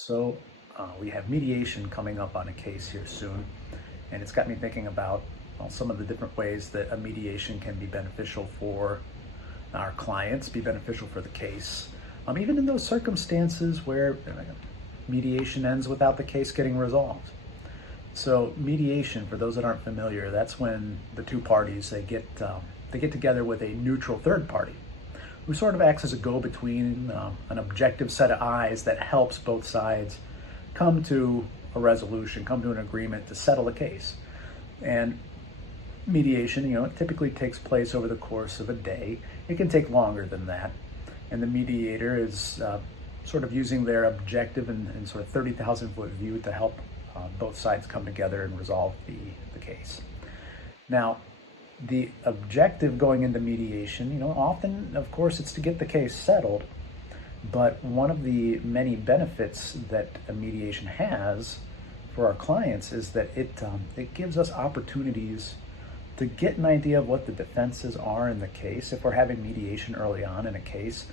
So we have mediation coming up on a case here soon, and it's got me thinking about some of the different ways that a mediation can be beneficial for our clients, be beneficial for the case, even in those circumstances where mediation ends without the case getting resolved. So mediation, for those that aren't familiar, that's when the two parties they get together with a neutral third party who sort of acts as a go-between, an objective set of eyes that helps both sides come to a resolution, come to an agreement to settle a case. And mediation, it typically takes place over the course of a day. It can take longer than that. And the mediator is sort of using their objective and sort of 30,000-foot view to help both sides come together and resolve the case. Now, the objective going into mediation, often, of course, it's to get the case settled. But one of the many benefits that a mediation has for our clients is that it gives us opportunities to get an idea of what the defenses are in the case. If we're having mediation early on in a case,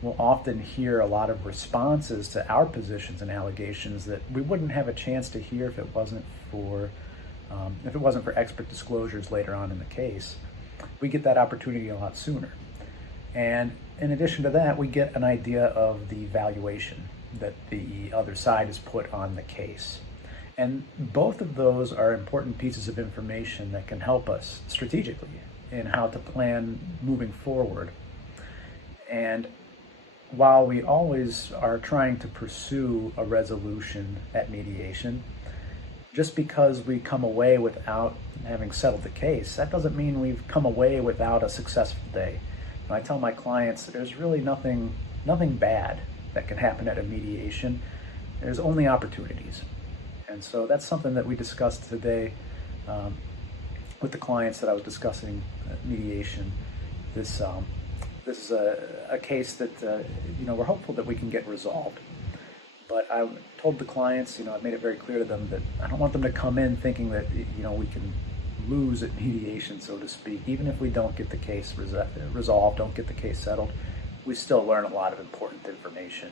we'll often hear a lot of responses to our positions and allegations that we wouldn't have a chance to hear if it wasn't for expert disclosures later on in the case. We get that opportunity a lot sooner. And in addition to that, we get an idea of the valuation that the other side has put on the case. And both of those are important pieces of information that can help us strategically in how to plan moving forward. And while we always are trying to pursue a resolution at mediation, just because we come away without having settled the case, that doesn't mean we've come away without a successful day. I tell my clients there's really nothing bad that can happen at a mediation. There's only opportunities. And so that's something that we discussed today with the clients that I was discussing mediation. This is a case that we're hopeful that we can get resolved. But I told the clients, I made it very clear to them that I don't want them to come in thinking that we can lose at mediation, so to speak. Even if we don't get the case resolved, don't get the case settled, we still learn a lot of important information,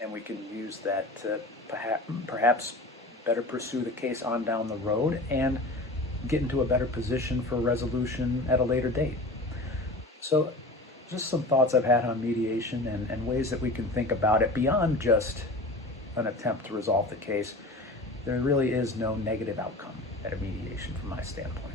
and we can use that to perhaps better pursue the case on down the road and get into a better position for resolution at a later date. So just some thoughts I've had on mediation and ways that we can think about it beyond just an attempt to resolve the case. There really is no negative outcome at a mediation from my standpoint.